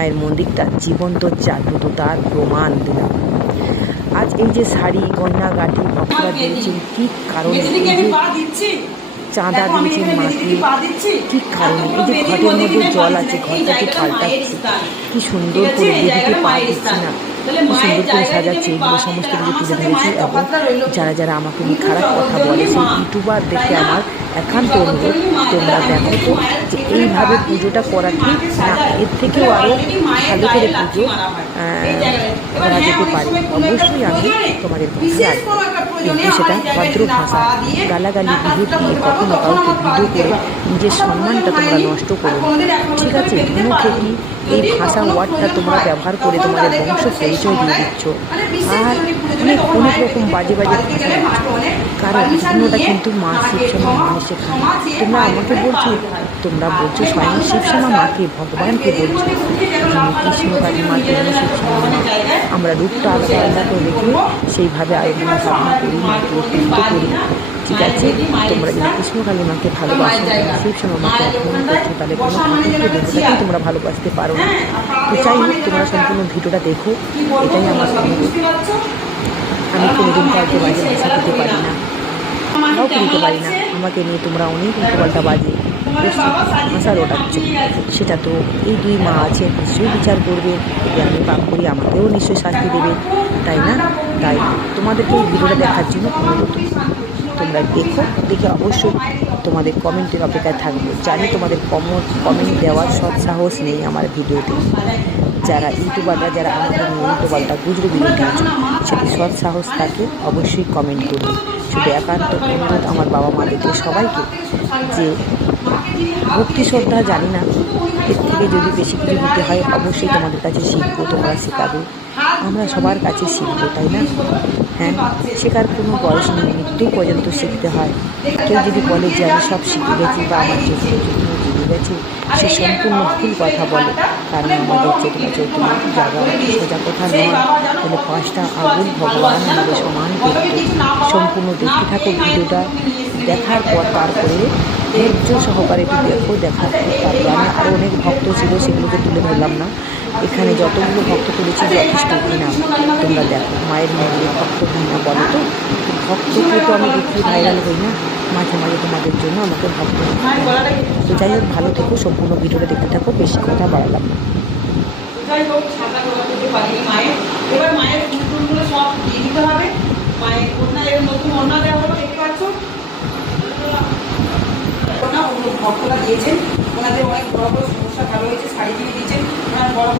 মায়ের মন্দিরটা জীবন্ত জাগ্রত, তার প্রমাণ দিলাম। আজ এই যে শাড়ি গয়নাগাটি ভক্তরা দিয়েছেন, কি কারণে? চাঁদা দিয়েছেন মাকে, কি কারণে? এই যে ঘটের মধ্যে জল আছে, ঘরটাকে পাল্টাচ্ছি, কি সুন্দর করে দেবীকে পা দিচ্ছি না, কি সুন্দর করে সাজাচ্ছে, এগুলো সমস্ত কিছু তুলে ধরেছি। এবং যারা যারা আমাকে নিয়ে খারাপ কথা বলে, সেই ইউটিউবার দেখে আমার একান্ত অনুরোধ, তোমরা দেখো তো যে এইভাবে পুজোটা করা ঠিক না, এর থেকেও আরও ভালো করে পুজো করা যেতে পারে। অবশ্যই আমি তোমাদের কথা রাখবো, কিন্তু সেটা ভদ্র ভাষা, গালাগালি বিহেভ দিয়ে কখনো কাউকে ভিডিও করে নিজের সম্মানটা তোমরা নষ্ট করো, ঠিক আছে? ধুনুখেতি এই ভাষা ওয়ার্ডটা তোমরা ব্যবহার করে তোমাদের বংশ পরিচয় দিয়ে দিচ্ছ, আর অনেক রকম বাজে বাজে ভাষা দিচ্ছ। কারণ ধুনোটা কিন্তু মা শিবশ্যামা মানুষের খান। তোমরা আমাকে বলছো, তোমরা বলছো স্বয়ং শিবশ্যামা মাকে, ভগবানকে বলছো। কৃষ্ণ কালী মা, তোমরা শিবশ্যামা মা, আমরা রূপটা আলাদা আলাদা করে রেখে সেইভাবে আয়োজন ভাবনা করি, মাকে পুজো করি, ঠিক আছে? তোমরা যদি কৃষ্ণ কালী মাকে ভালোবাসো, শিবশ্যামা মাকে অপমান করছো, তাহলে কোনো ঠাকুরকে দেবতাকেই তোমরা ভালোবাসতে পারো না। তো যাই হোক, তোমরা সম্পূর্ণ ভিডিওটা দেখো, এটাই আমার অনুরোধ। আমি কোনোদিন কাউকে বাজে ভাষা দিতে পারি না, কাউকে দিতে পারি না। আমাকে নিয়ে তোমরা অনেক উল্টোপাল্টা বাজে ভাষা রটাচ্ছ, সেটা তো এই দুই মা আছে, নিশ্চয়ই বিচার করবে। যদি আমি পাপ করি আমাকেও নিশ্চয়ই শাস্তি দেবে, তাই না? তাই তোমাদেরকে এই ভিডিওটা দেখার জন্য অনুরোধ, তোমরা দেখো, দেখে অবশ্যই তোমাদের কমেন্টের অপেক্ষায় থাকবো। জানি তোমাদের কমেন্ট দেওয়ার সৎসাহস নেই আমার ভিডিওতে। যারা ইউটিউবাররা, যারা আমাদের নিয়ে উল্টোপাল্টা গুজরে ভিডিও দিয়েছে, সেটি সৎসাহস থাকে, অবশ্যই কমেন্ট করবে। শুধু একান্ত অনুরোধ আমার বাবা মাদেরকে, সবাইকে, যে ভক্তি শ্রদ্ধা জানি না, এর থেকে যদি বেশি কিছু দিতে হয় অবশ্যই তোমাদের কাছে শিখবো, তোমরা শেখাবে, আমরা সবার কাছে শিখবো, তাই না? হ্যাঁ, শেখার কোনো বয়স নেই, মৃত্যু পর্যন্ত শিখতে হয়। কেউ যদি বলে যে আমি সব শিখে গেছি বা আমার চৈতন্য জেগে গেছে, সে সম্পূর্ণ ভুল কথা বলে। কারণ আমাদের চৈতন্য জায়গা সোজা কথা নয়। তাহলে 5টা আগুন ভগবান আমাদের সমান করত। সম্পূর্ণ দেখতে থাকো ভিডিওটা, দেখার পর তারপরে ধৈর্য সহকারে একটু দেখো, দেখার পর তারপরে আমি আরও অনেক ভক্ত ছিল, সেগুলোকে তুলে ধরলাম না। এখানে যতগুলো ভক্ত তুলেছি যথেষ্ট কিনা, তোমরা দেখো। মায়ের মন্দিরে ভক্ত হই না বলো তো? ভক্তকে তো আমি দেখি ভাইরাল হই না, মাঝে মাঝে তোমাদের জন্য আমাকে ভক্ত। তো যাই হোক, ভালো থেকো, সম্পূর্ণ ভিডিওটা দেখতে থাকো, বেশি কথা বাড়ালাম না। এবার মায়ের ফুলগুলো সব দিয়ে দিতে হবে। মায়ের কন্যা এর নতুন ওড়না দেওয়া হলো, দেখতে পাচ্ছ? ভক্তরা দিয়েছেন, ওনাদের অনেক বড় বড় সমস্যা ভালো হয়েছে, শাড়ি কিনে দিয়েছেন, ওনার বড়